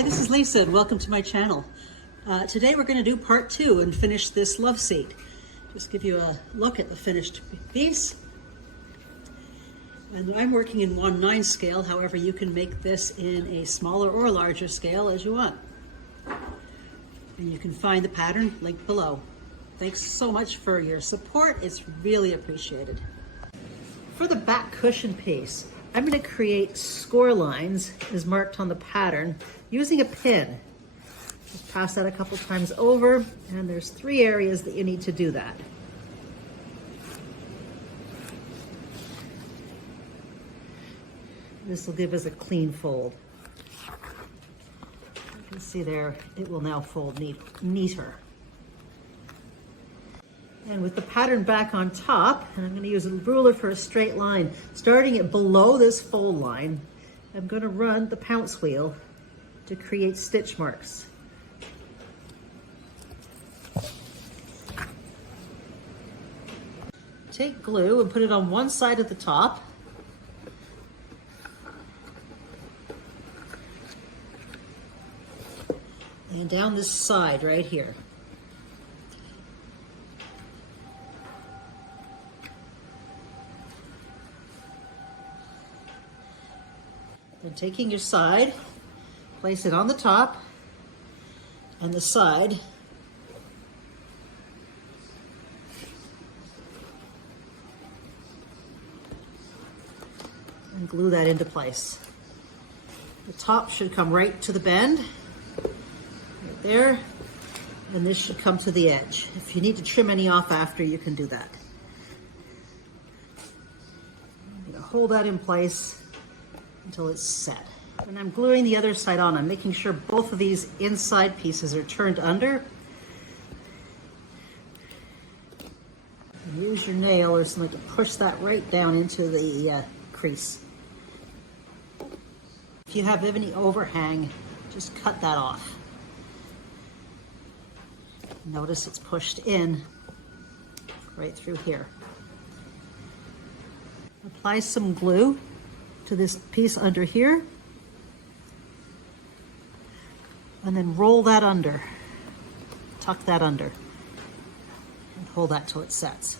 Hi, this is Lisa and welcome to my channel. Today we're going to do part 2 and finish this love seat. Just give you a look at the finished piece. And I'm working in 1/9 scale, however you can make this in a smaller or larger scale as you want. And you can find the pattern linked below. Thanks so much for your support, it's really appreciated. For the back cushion piece, I'm going to create score lines as marked on the pattern using a pin. Just pass that a couple times over, and there's 3 areas that you need to do that. This will give us a clean fold. You can see there, it will now fold neater. And with the pattern back on top, and I'm going to use a ruler for a straight line, starting it below this fold line, I'm going to run the pounce wheel to create stitch marks. Take glue and put it on one side of the top. And down this side right here. Then taking your side, place it on the top and the side. And glue that into place. The top should come right to the bend, right there, and this should come to the edge. If you need to trim any off after, you can do that. I'm going to hold that in place until it's set. And I'm gluing the other side on. I'm making sure both of these inside pieces are turned under. And use your nail or something to push that right down into the crease. If you have any overhang, just cut that off. Notice it's pushed in right through here. Apply some glue to this piece under here, and then roll that under, tuck that under, and hold that till it sets.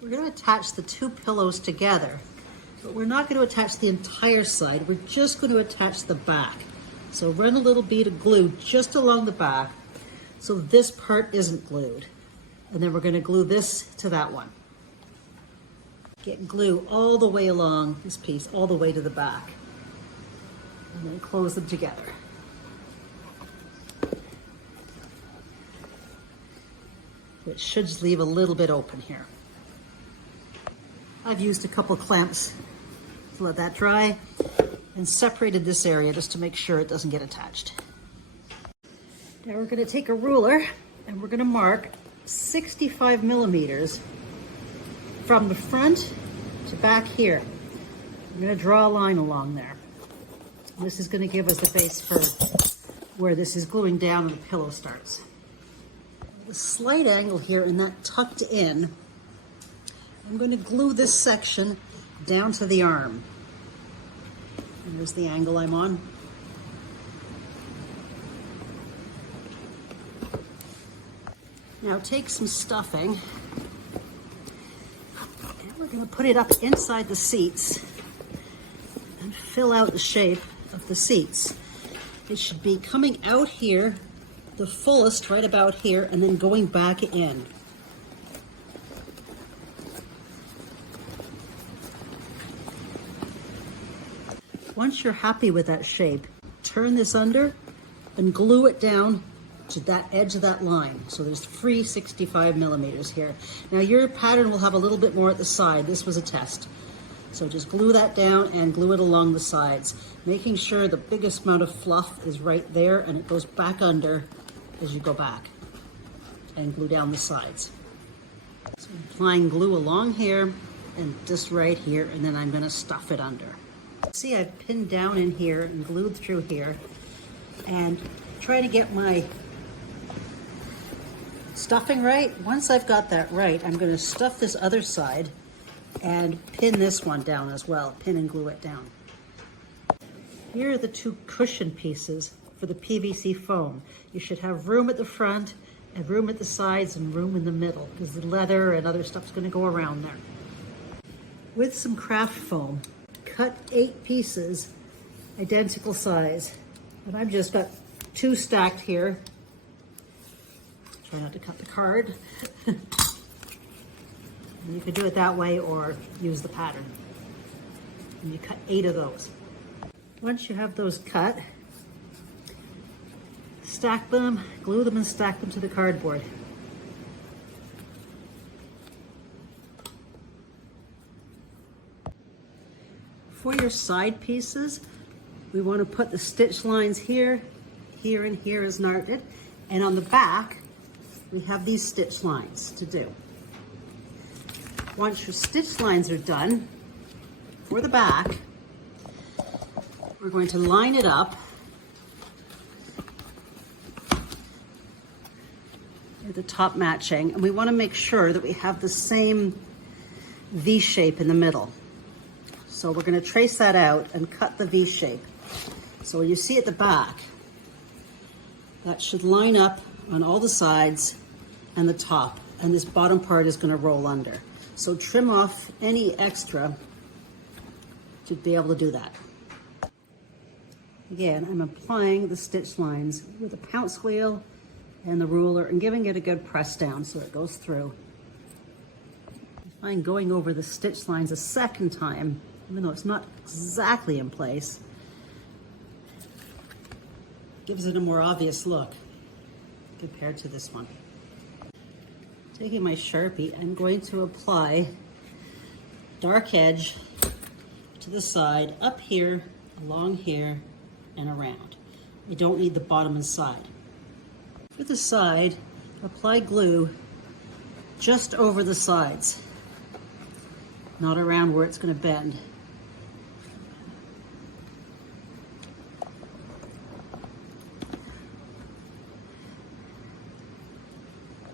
We're going to attach the 2 pillows together, but we're not going to attach the entire side, we're just going to attach the back. So run a little bead of glue just along the back so this part isn't glued, and then we're going to glue this to that one. Get glue all the way along this piece, all the way to the back. And then close them together. It should just leave a little bit open here. I've used a couple clamps to let that dry and separated this area just to make sure it doesn't get attached. Now we're going to take a ruler and we're going to mark 65 millimeters from the front to back here. I'm going to draw a line along there. This is going to give us the base for where this is gluing down and the pillow starts. With a slight angle here and that tucked in, I'm going to glue this section down to the arm. And there's the angle I'm on. Now take some stuffing. We're going to put it up inside the seats and fill out the shape of the seats. It should be coming out here, the fullest right about here, and then going back in. Once you're happy with that shape, turn this under and glue it down to that edge of that line. So there's free 65 millimeters here. Now your pattern will have a little bit more at the side. This was a test. So just glue that down and glue it along the sides, making sure the biggest amount of fluff is right there and it goes back under as you go back, and glue down the sides. So I'm applying glue along here and just right here, and then I'm going to stuff it under. See, I've pinned down in here and glued through here and try to get my stuffing right. Once I've got that right, I'm going to stuff this other side and pin this one down as well. Pin and glue it down. Here are the two cushion pieces for the PVC foam. You should have room at the front and room at the sides and room in the middle because the leather and other stuff's going to go around there. With some craft foam, cut 8 pieces, identical size. And I've just got 2 stacked here. Try not to cut the card. You could do it that way or use the pattern. And you cut 8 of those. Once you have those cut, stack them, glue them and stack them to the cardboard. For your side pieces, we want to put the stitch lines here, here, and here as knotted. And on the back, we have these stitch lines to do. Once your stitch lines are done, for the back, we're going to line it up with the top matching, and we want to make sure that we have the same V shape in the middle. So we're going to trace that out and cut the V shape. So when you see at the back, that should line up on all the sides and the top, and this bottom part is going to roll under. So trim off any extra to be able to do that. Again, I'm applying the stitch lines with a pounce wheel and the ruler and giving it a good press down so it goes through. I find going over the stitch lines a second time, even though it's not exactly in place, gives it a more obvious look compared to this one. Taking my Sharpie, I'm going to apply dark edge to the side, up here, along here, and around. You don't need the bottom and side. For the side, apply glue just over the sides, not around where it's going to bend.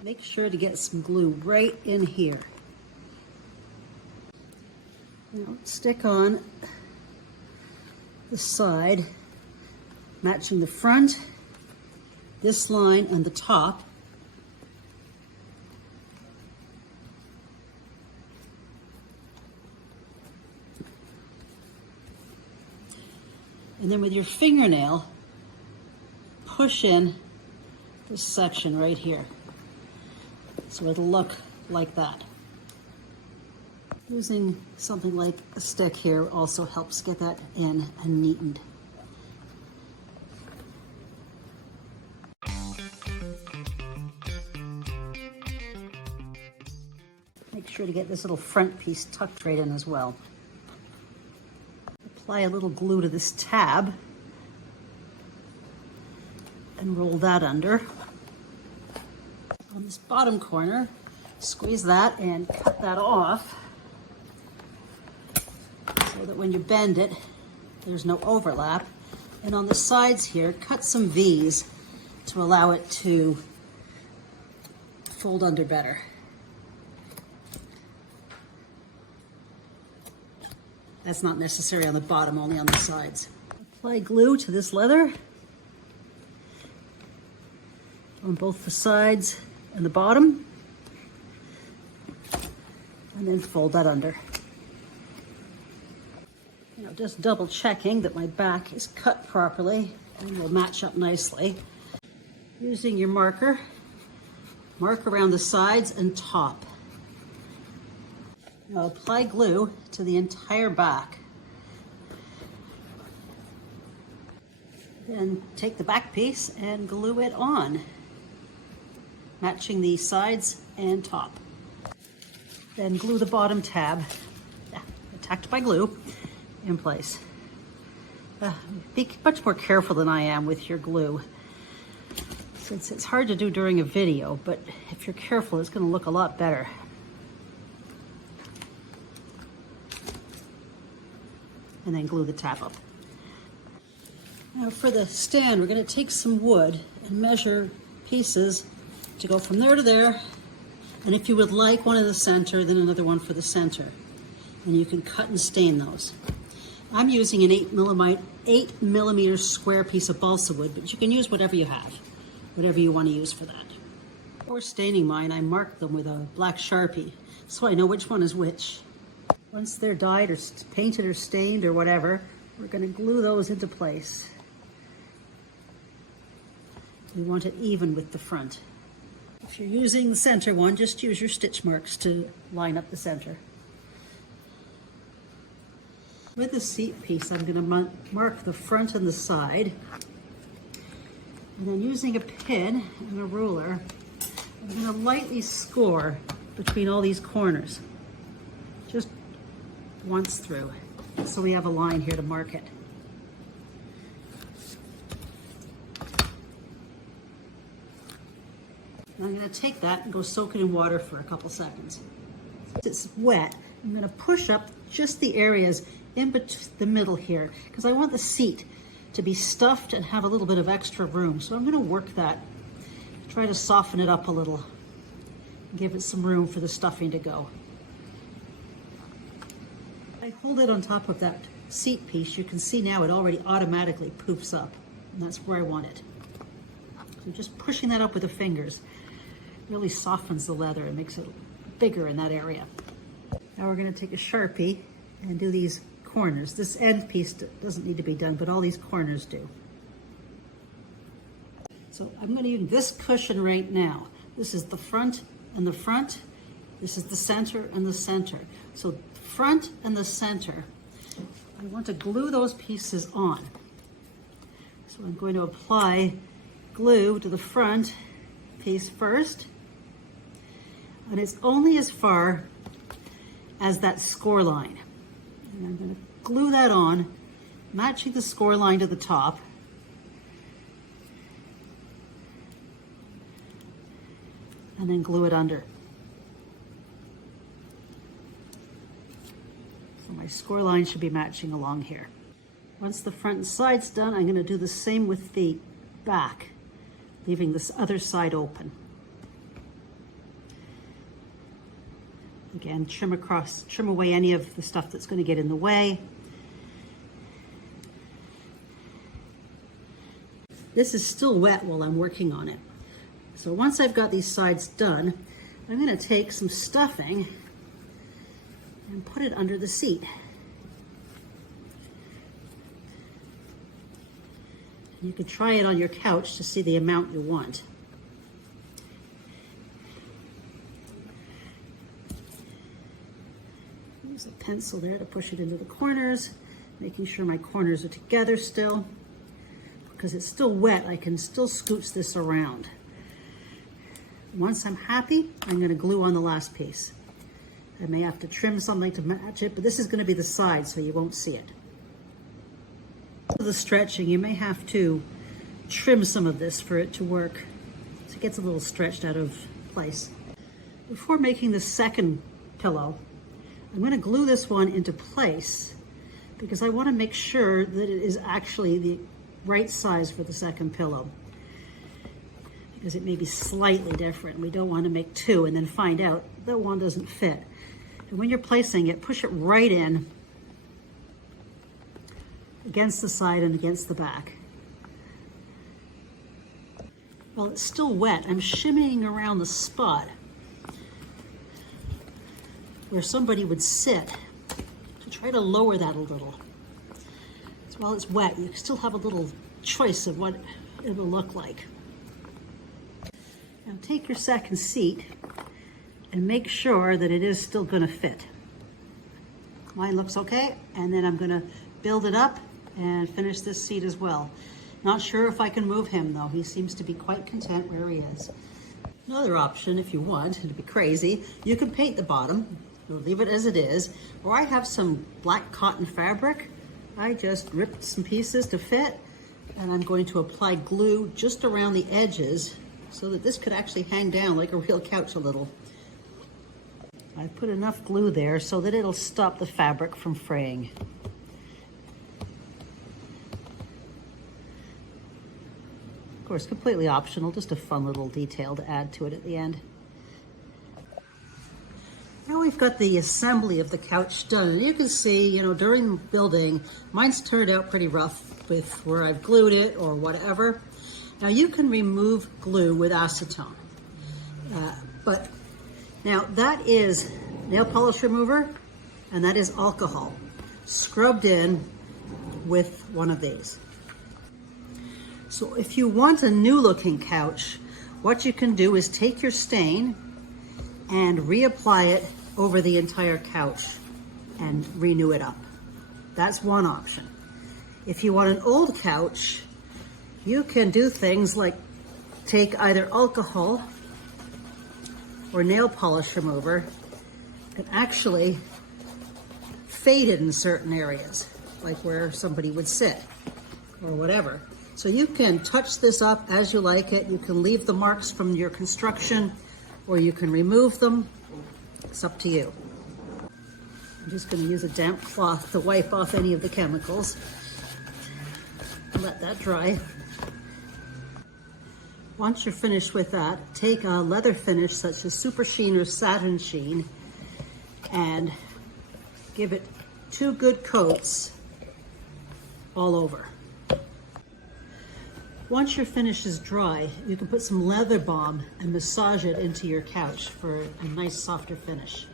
Make sure to get some glue right in here. Now stick on the side, matching the front, this line, and the top. And then with your fingernail, push in this section right here. So it'll look like that. Using something like a stick here also helps get that in and neatened. Make sure to get this little front piece tucked right in as well. Apply a little glue to this tab and roll that under. On this bottom corner, squeeze that and cut that off so that when you bend it, there's no overlap. And on the sides here, cut some V's to allow it to fold under better. That's not necessary on the bottom, only on the sides. Apply glue to this leather on both the sides and the bottom, and then fold that under. You know, just double checking that my back is cut properly and will match up nicely. Using your marker, mark around the sides and top. Now apply glue to the entire back. Then take the back piece and glue it on, matching the sides and top. Then glue the bottom tab, attacked by glue, in place. Be much more careful than I am with your glue. Since it's hard to do during a video, but if you're careful, it's going to look a lot better. And then glue the tab up. Now for the stand, we're going to take some wood and measure pieces to go from there to there. And if you would like one in the center, then another one for the center. And you can cut and stain those. I'm using an 8 millimeter square piece of balsa wood, but you can use whatever you have, whatever you want to use for that. Before staining mine, I marked them with a black Sharpie, so I know which one is which. Once they're dyed or painted or stained or whatever, we're going to glue those into place. We want it even with the front. If you're using the center one, just use your stitch marks to line up the center. With the seat piece, I'm going to mark the front and the side. And then using a pin and a ruler, I'm going to lightly score between all these corners. Just once through. So we have a line here to mark it. I'm going to take that and go soak it in water for a couple seconds. Since it's wet, I'm going to push up just the areas in the middle here, because I want the seat to be stuffed and have a little bit of extra room. So I'm going to work that, try to soften it up a little, give it some room for the stuffing to go. I hold it on top of that seat piece. You can see now it already automatically poofs up, and that's where I want it. So just pushing that up with the fingers really softens the leather and makes it bigger in that area. Now we're going to take a Sharpie and do these corners. This end piece doesn't need to be done, but all these corners do. So I'm going to use this cushion right now. This is the front and the front. This is the center and the center. So the front and the center, I want to glue those pieces on. So I'm going to apply glue to the front piece first. And it's only as far as that score line. And I'm going to glue that on, matching the score line to the top. And then glue it under. So my score line should be matching along here. Once the front and side's done, I'm going to do the same with the back, leaving this other side open. Again, trim away any of the stuff that's going to get in the way. This is still wet while I'm working on it. So once I've got these sides done, I'm going to take some stuffing and put it under the seat. You can try it on your couch to see the amount you want. Use a pencil there to push it into the corners, making sure my corners are together still. Because it's still wet, I can still scooch this around. Once I'm happy, I'm going to glue on the last piece. I may have to trim something to match it, but this is going to be the side so you won't see it. For the stretching, you may have to trim some of this for it to work. So it gets a little stretched out of place. Before making the second pillow, I'm going to glue this one into place because I want to make sure that it is actually the right size for the second pillow, because it may be slightly different. We don't want to make two and then find out that one doesn't fit. And when you're placing it, push it right in against the side and against the back. While it's still wet, I'm shimmying around the spot where somebody would sit to try to lower that a little. So while it's wet, you still have a little choice of what it will look like. Now take your second seat and make sure that it is still going to fit. Mine looks okay, and then I'm going to build it up and finish this seat as well. Not sure if I can move him though. He seems to be quite content where he is. Another option, if you want to be crazy, you can paint the bottom, or leave it as it is, or I have some black cotton fabric. I just ripped some pieces to fit, and I'm going to apply glue just around the edges so that this could actually hang down like a real couch a little. I put enough glue there so that it'll stop the fabric from fraying. Of course, completely optional, just a fun little detail to add to it at the end. Now we've got the assembly of the couch done. And you can see, you know, during building, mine's turned out pretty rough with where I've glued it or whatever. Now you can remove glue with acetone. But now that is nail polish remover and that is alcohol scrubbed in with one of these. So if you want a new looking couch, what you can do is take your stain and reapply it over the entire couch and renew it up. That's one option. If you want an old couch, you can do things like take either alcohol or nail polish remover and actually fade it in certain areas, like where somebody would sit or whatever. So you can touch this up as you like it. You can leave the marks from your construction or you can remove them. It's up to you. I'm just going to use a damp cloth to wipe off any of the chemicals. Let that dry. Once you're finished with that, take a leather finish such as super sheen or satin sheen and give it 2 good coats all over. Once your finish is dry, you can put some leather balm and massage it into your couch for a nice softer finish.